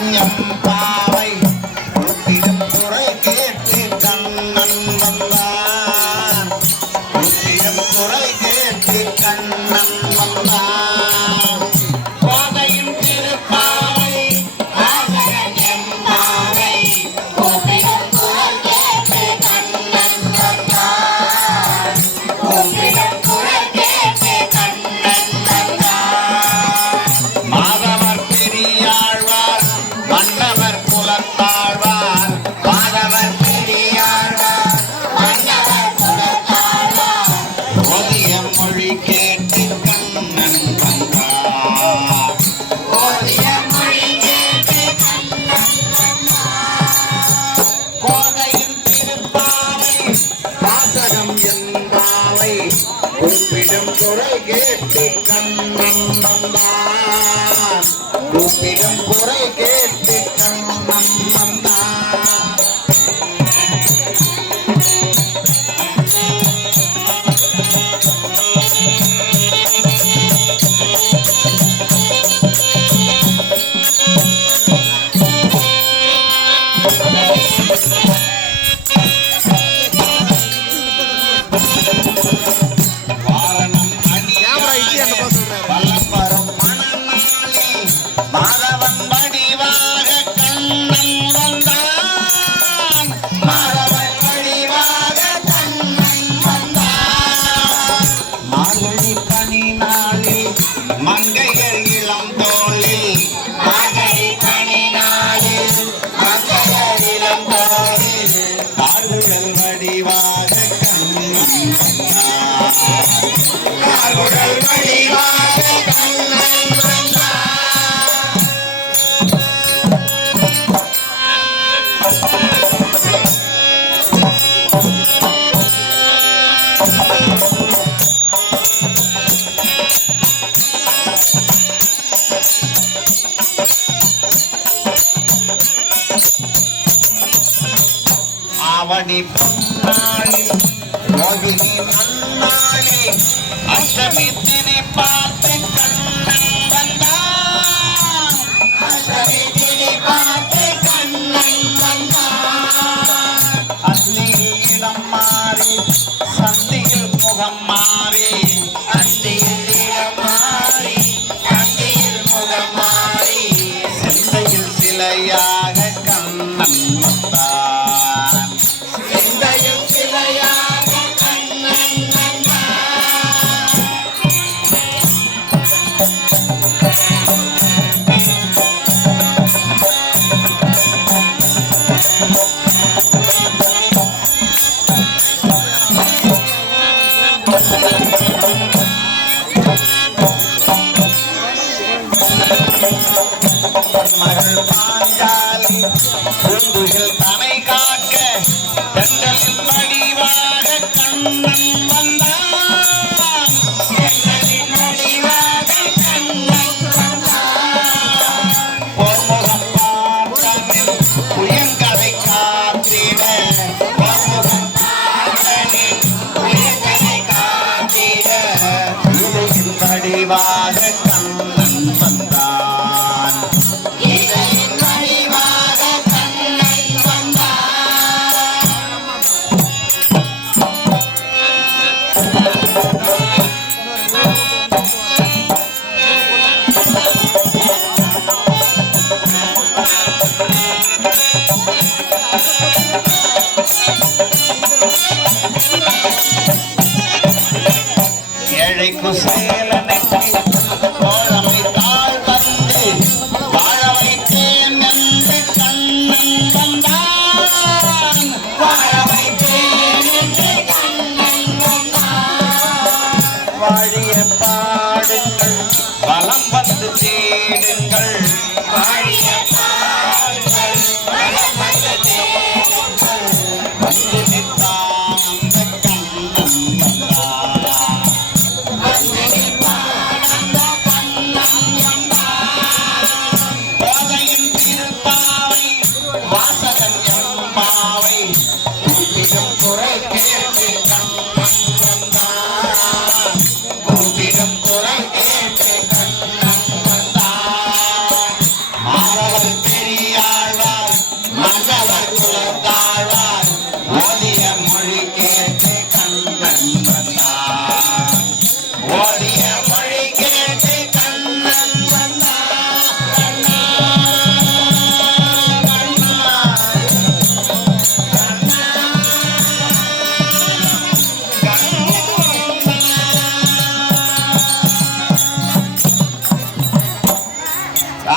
எம்பாவை உத்திரம் குறை கேட்டு கண்ணன் வந்தான். உத்திரம் குறை கேட்டு கண்ணன் வந்தான். கோதையின் திருப்பாவை வாசகன் எம்பாவை உத்திரம் குறை கேட்டு கண்ணன் வந்தான். உத்திரம் குறை கேட்டு கண்ணன் வந்தான். மாதவர் பெரியாழ்வார் மன்னவர் குலத்தாழ்வார். மாதவர் பெரியாழ்வார் மன்னவர் குலத்தாழ்வார். ஓதிய மொழி கேட்டு கண்ணன் வந்தார். ஓதிய மொழி கேட்டு கண்ணன் வந்தார். கோதையின் திருப்பாவை வாசகம் என்பாவை கூப்பிடும் குறை கேட்டு கண்ணன் வந்தான். கூப்பிடும் குறை கேட்டு கண்ணன் வந்தான். வாரணம் அடியாரை வல்லபரும் மணநாளில் மாதவன் வடிவாக கண்ணன் வந்தான். மாதவன் வடிவாக கண்ணன் வந்தான். மார்கழி பனி நாளில் மங்கையர் இளம் தோளில். மார்கழி பனி நாளில் மங்கையர் இளம் தோளில். கார்குழல் வடிவாக கண்ணன் வந்தான். கார்குழல் வடிவாக கண்ணன் வந்தான். ஆவணி பொன்னாளில் ரோகிணி நன்னாளில் அஷ்டமி தினை பார்த்து